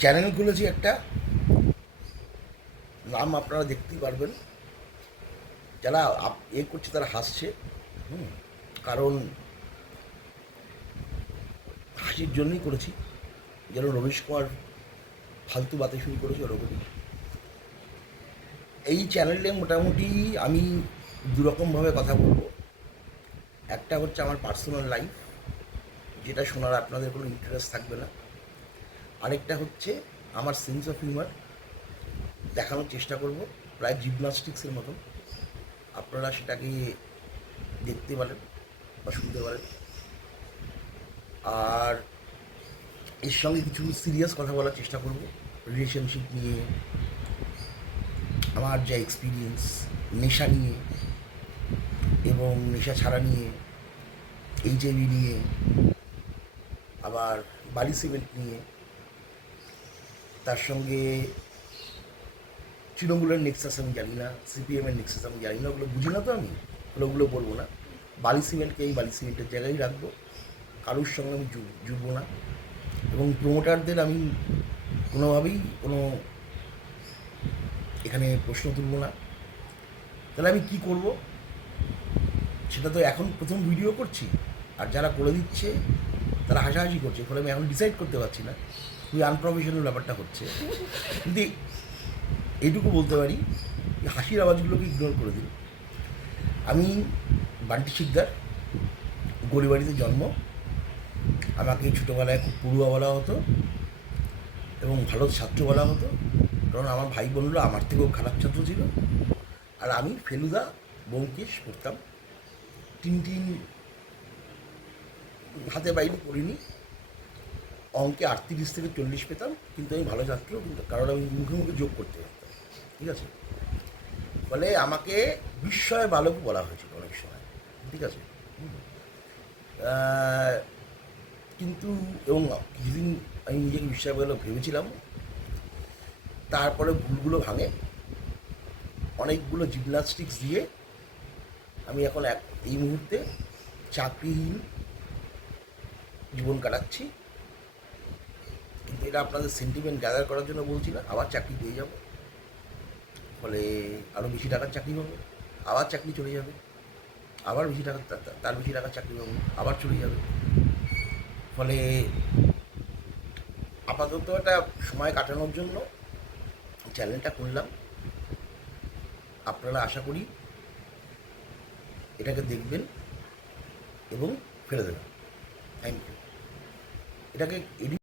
Channel খুলেছি একটা, নাম আপনারা দেখতেই পারবেন। যারা করছে তারা হাসছে। হুম, কারণ হাসির জন্যই করেছি, যেন রমেশ কুমার ফালতু বাতে শুরু করেছে ওরকমই। এই চ্যানেলে মোটামুটি আমি দুরকমভাবে কথা বলবো। একটা হচ্ছে আমার পার্সোনাল লাইফ, যেটা শোনার আপনাদের কোনো ইন্টারেস্ট থাকবে না। আরেকটা হচ্ছে আমার সেন্স অফ হিউমার দেখানোর চেষ্টা করব, প্রায় জিমনাস্টিক্সের মতন। আপনারা সেটাকে দেখতে পারেন বা শুনতে পারেন। আর এর সঙ্গে কিছু সিরিয়াস কথা বলার চেষ্টা করব, রিলেশনশিপ নিয়ে, আমার যা এক্সপিরিয়েন্স নেশা নিয়ে এবং নেশা ছাড়া নিয়ে, এইচআইভি নিয়ে, আবার বালি সিমেন্ট নিয়ে, তার সঙ্গে তৃণমূলের নেক্সাস আমি জানি না, সিপিএমের নেক্সাস আমি জানি না, ওগুলো বুঝি না তো আমি, ওগুলো বলবো না। বালি সিমেন্টকে এই বালি সিমেন্টের জায়গায় রাখবো, কারোর সঙ্গে আমি জুড়বো না। এবং প্রোমোটারদের আমি কোনোভাবেই কোনো এখানে প্রশ্ন তুলব না। তাহলে আমি কি করব সেটা তো এখন প্রথম ভিডিও করছি, আর যারা করে দিচ্ছে তারা হাসাহাসি করছে, ফলে আমি এখন ডিসাইড করতে পারছি না, খুবই আনপ্রফেশনাল ব্যাপারটা হচ্ছে। কিন্তু এইটুকু বলতে পারি যে হাসির আওয়াজগুলোকে ইগনোর করে দিন। আমি বান্টি শিকদার, গলিবাড়িতে জন্ম। আমাকে ছোটোবেলায় খুব পড়ুয়া বলা হতো এবং ভালো ছাত্র বলা হতো, কারণ আমার ভাই বোনরা আমার থেকেও খারাপ ছাত্র ছিল। আর আমি ফেলুদা ব্যোমকেশ পড়তাম। টিন হাতে বাইরে পড়িনি। অঙ্কে 38 থেকে 40 পেতাম, কিন্তু আমি ভালো ছাত্র, কিন্তু কারণ আমি মুখে মুখে যোগ করতে পারতাম। ঠিক আছে, ফলে আমাকে বিস্ময় বালক বলা হয়েছিল অনেক সময়। ঠিক আছে। আহ, কিন্তু এবং কিছুদিন আমি নিজেকে বিস্ময় বালক ভেবেছিলাম। তারপরে ভুলগুলো ভাঙে, অনেকগুলো জিমনাস্টিক্স দিয়ে আমি এখন এই মুহূর্তে চাকরিহীন জীবন কাটাচ্ছি। কিন্তু এটা আপনাদের সেন্টিমেন্ট গ্যাদার করার জন্য বলছি না, আবার চাকরি পেয়ে যাব, ফলে আরও বেশি টাকার চাকরি পাবো, আবার চাকরি চলে যাবে, আবার বেশি টাকা, তার বেশি টাকার চাকরি পাবো, আবার চলে যাবে। ফলে আপাতত একটা সময় কাটানোর জন্য চ্যানেলটা করলাম। আপনারা আশা করি এটাকে দেখবেন এবং ফেলে দেবেন। Thank you. এটাকে এডিট